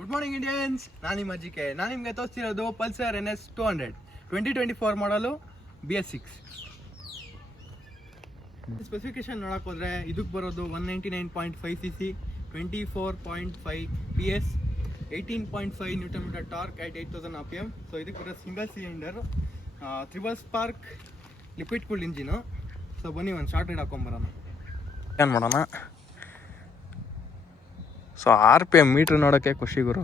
Good morning Indians, ನಾನು ನಿಮ್ಮ ಅಜ್ಜಿಕೆ. ನಾನು ನಿಮಗೆ ತೋರಿಸ್ತಿರೋದು ಪಲ್ಸರ್ NS 200 2024 ಮಾಡಲು BS6. ಸ್ಪೆಸಿಫಿಕೇಶನ್ ನೋಡಕ್ಕೆ ಹೋದರೆ ಇದಕ್ಕೆ ಬರೋದು 199.5 cc, 24.5 PS, 18.5 Nm torque at 8000 RPM. So ಇದಕ್ಕೆ ಬರೋ single cylinder triple spark liquid cooled engine. So ಬನ್ನಿ ಒಂದು ಶಾರ್ಟ್ ರೈಡ್ ಹಾಕೊಂಬರೋಣ. ಏನು ಮಾಡೋಣ? ಸೊ RPM ಮೀಟ್ರ್ ನೋಡೋಕ್ಕೆ ಖುಷಿ ಗುರು.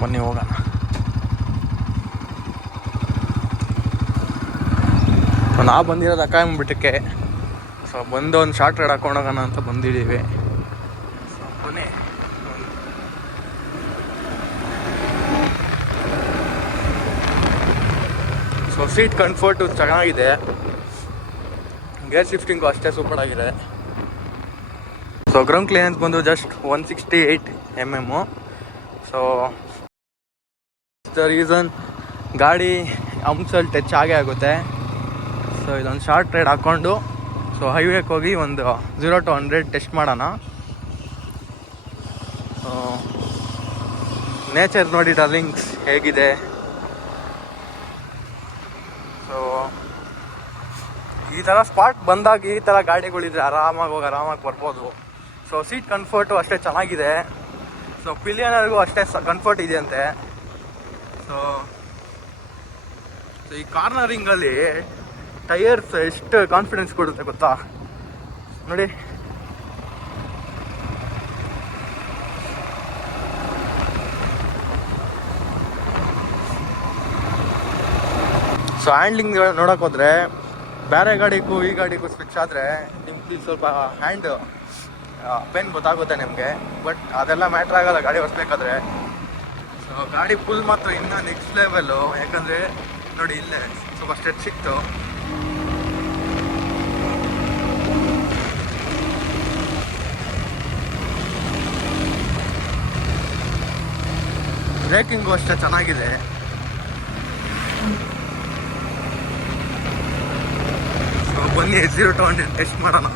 ಬನ್ನಿ ಹೋಗೋಣ. ನಾವು ಬಂದಿರೋದು ಅಕಾಯಂಬಿಟ್ಟಕ್ಕೆ. ಸೊ ಬಂದು ಒಂದು ಶಾರ್ಟ್ ರೈಡ್ ಹಾಕೊಂಡೋಗೋಣ ಅಂತ ಬಂದಿದ್ದೀವಿ. ಸೊ ಬನ್ನಿ. ಸೊ ಸೀಟ್ ಕಂಫರ್ಟು ಚೆನ್ನಾಗಿದೆ, ಗೇರ್ ಶಿಫ್ಟಿಂಗು ಅಷ್ಟೇ ಸೂಪರ್ ಆಗಿದೆ. ಸೊ ಗ್ರೌಂಡ್ ಕ್ಲಿಯರೆನ್ಸ್ ಬಂದು just 168 mm. So the reason ಗಾಡಿ ಅಂಪ್ಸಲ್ಲಿ ಟಚ್ ಆಗೇ ಆಗುತ್ತೆ. ಸೊ ಇದೊಂದು ಶಾರ್ಟ್ ರೈಡ್ ಹಾಕ್ಕೊಂಡು ಸೊ ಹೈವೇಗೆ ಹೋಗಿ ಒಂದು 0 to 100 ಟೆಸ್ಟ್ ಮಾಡೋಣ. ಸೊ ನೇಚರ್ ನೋಡಿ ಡಾರ್ಲಿಂಗ್ಸ್ ಹೇಗಿದೆ. ಸೊ ಈ ಥರ ಸ್ಪಾಟ್ ಬಂದಾಗ ಈ ಥರ ಗಾಡಿಗಳಿದ್ರೆ ಆರಾಮಾಗಿ ಹೋಗಿ ಆರಾಮಾಗಿ ಬರ್ಬೋದು. ಸೊ ಸೀಟ್ ಕಂಫರ್ಟು ಅಷ್ಟೇ ಚೆನ್ನಾಗಿದೆ. ಸೊ ಪಿಲಿಯನರ್ಗೂ ಅಷ್ಟೇ ಕಂಫರ್ಟ್ ಇದೆಯಂತೆ. ಸೊ ಈ ಕಾರ್ನರಿಂಗಲ್ಲಿ ಟೈರ್ಸ್ ಎಷ್ಟು ಕಾನ್ಫಿಡೆನ್ಸ್ ಕೊಡುತ್ತೆ ಗೊತ್ತಾ ನೋಡಿ. ಸೊ ಹ್ಯಾಂಡ್ಲಿಂಗ್ ನೋಡೋಕೆ ಹೋದರೆ ಬೇರೆ ಗಾಡಿಗೂ ಈ ಗಾಡಿಗೂ ಸ್ವಿಚ್ ಆದರೆ ನಿಮ್ಗೆ ಸ್ವಲ್ಪ ಹ್ಯಾಂಡ್ ಪೇನ್ ಗೊತ್ತಾಗುತ್ತೆ ನಿಮಗೆ. ಬಟ್ ಅದೆಲ್ಲ ಮ್ಯಾಟ್ರ್ ಆಗೋಲ್ಲ ಗಾಡಿ ಓಡಿಸ್ಬೇಕಾದ್ರೆ. ಸೊ ಗಾಡಿ ಫುಲ್ ಮಾತ್ರ ಇನ್ನೂ ನೆಕ್ಸ್ಟ್ ಲೆವೆಲ್ಲು. ಯಾಕಂದರೆ ನೋಡಿ ಇಲ್ಲೇ ಸ್ವಲ್ಪ ಸ್ಟ್ರೆಚ್ ಸಿಕ್ತು. ಬ್ರೇಕಿಂಗು ಅಷ್ಟೇ ಚೆನ್ನಾಗಿದೆ. ಸೊ ಬನ್ನಿ 0 to 100 ಟೆಸ್ಟ್ ಮಾಡೋಣ.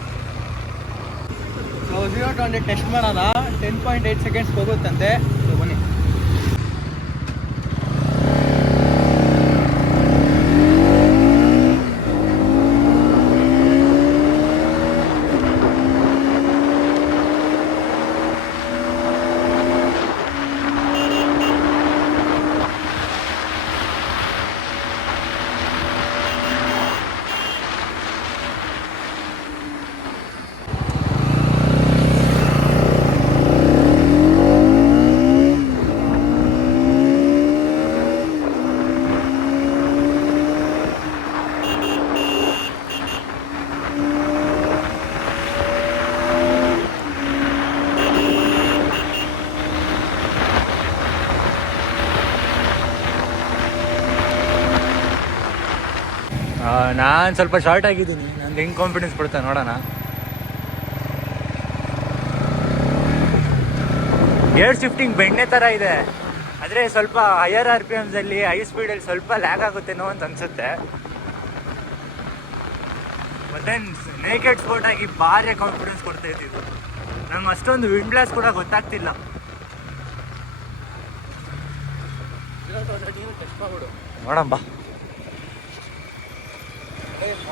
ಸೊ 0 to 100 ಟೆಸ್ಟ್ ಮಾಡೋಣ. 10.8 seconds ಹೋಗುತ್ತಂತೆ. ಸೊ ಬನ್ನಿ. ನಾನು ಸ್ವಲ್ಪ ಶಾರ್ಟ್ ಆಗಿದ್ದೀನಿ. ನಂಗೆ ಹೆಂಗೆ ಕಾನ್ಫಿಡೆನ್ಸ್ ಕೊಡ್ತಾ ನೋಡೋಣ. ಗೇರ್ ಶಿಫ್ಟಿಂಗ್ ಬೆಣ್ಣೆ ಥರ ಇದೆ, ಆದರೆ ಸ್ವಲ್ಪ ಹೈಯರ್ RPMಸಲ್ಲಿ ಹೈ ಸ್ಪೀಡಲ್ಲಿ ಸ್ವಲ್ಪ ಲ್ಯಾಗ್ ಆಗುತ್ತೇನೋ ಅಂತ ಅನಿಸುತ್ತೆ. ಮತ್ತೆ ನೇಕೆಡ್ ಸ್ಪೋರ್ಟ್ ಆಗಿ ಭಾರಿ ಕಾನ್ಫಿಡೆನ್ಸ್ ಕೊಡ್ತಾ ಇದ್ದಿದ್ದು. ನಂಗೆ ಅಷ್ಟೊಂದು ವಿಂಡ್ ಬ್ಲಾಸ್ಟ್ ಕೂಡ ಗೊತ್ತಾಗ್ತಿಲ್ಲ. ನೋಡಂಬ.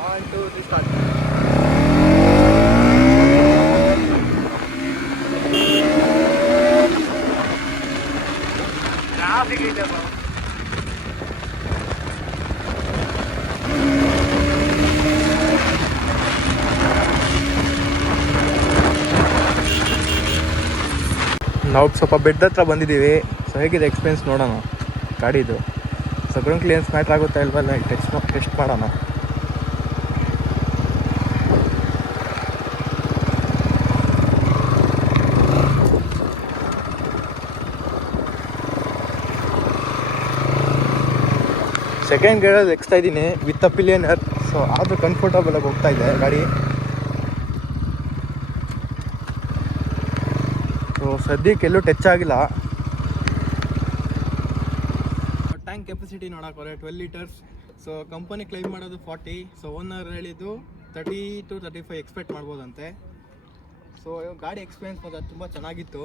1 2 3 ಸ್ಟಾರ್ಟ್. ಟ್ರಾಫಿಕ್ ಇದೆ ಬಾ. ನಾವು ಸ್ವಲ್ಪ ಬೆಡ್ ಹತ್ರ ಬಂದಿದ್ದೀವಿ. ಸೊ ಹೇಗಿದೆ ಎಕ್ಸ್ಪೀರಿಯನ್ಸ್ ನೋಡೋಣ ಗಾಡಿದು. ಸೊ ಗ್ರೌಂಡ್ ಕ್ಲಿಯರೆನ್ಸ್ ಮ್ಯಾಟ್ರ್ ಆಗುತ್ತಾ ಇಲ್ವಲ್ಲ ಟೆಸ್ಟ್ ಮಾಡೋಣ. ಸೆಕೆಂಡ್ ಗೇರಲ್ಲಿ ಎಕ್ಸ್ತಾ ಇದ್ದೀನಿ ವಿತ್ ಅ ಪಿಲಿಯನರ್. ಸೊ ಆದರೂ ಕಂಫರ್ಟಬಲ್ ಆಗಿ ಹೋಗ್ತಾ ಇದೆ ಗಾಡಿ. ಸೊ ಸದ್ಯಕ್ಕೆ ಎಲ್ಲೂ ಟಚ್ ಆಗಿಲ್ಲ. ಟ್ಯಾಂಕ್ ಕೆಪಾಸಿಟಿ ನೋಡೋಕೆ 12 ಲೀಟರ್ಸ್. ಸೊ ಕಂಪನಿ ಕ್ಲೈಮ್ ಮಾಡೋದು 40. ಸೊ ಓನರ್ ಹೇಳಿದ್ದು 30 to 35 ಎಕ್ಸ್ಪೆಕ್ಟ್ ಮಾಡ್ಬೋದಂತೆ. ಸೊ ಗಾಡಿ ಎಕ್ಸ್ಪೀರಿಯನ್ಸ್ ಮಾತ್ರ ತುಂಬ ಚೆನ್ನಾಗಿತ್ತು.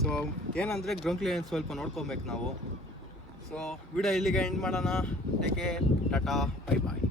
ಸೊ ಏನಂದರೆ ಗ್ರೌಂಡ್ ಕ್ಲಿಯರೆನ್ಸ್ ಸ್ವಲ್ಪ ನೋಡ್ಕೊಬೇಕು ನಾವು. ಸೊ ವಿಡಿಯೋ ಇಲ್ಲಿಗೆ ಎಂಡ್ ಮಾಡೋಣ. ಟೇಕ್ ಕೇರ್, ಟಾಟಾ, ಬೈ ಬಾಯ್.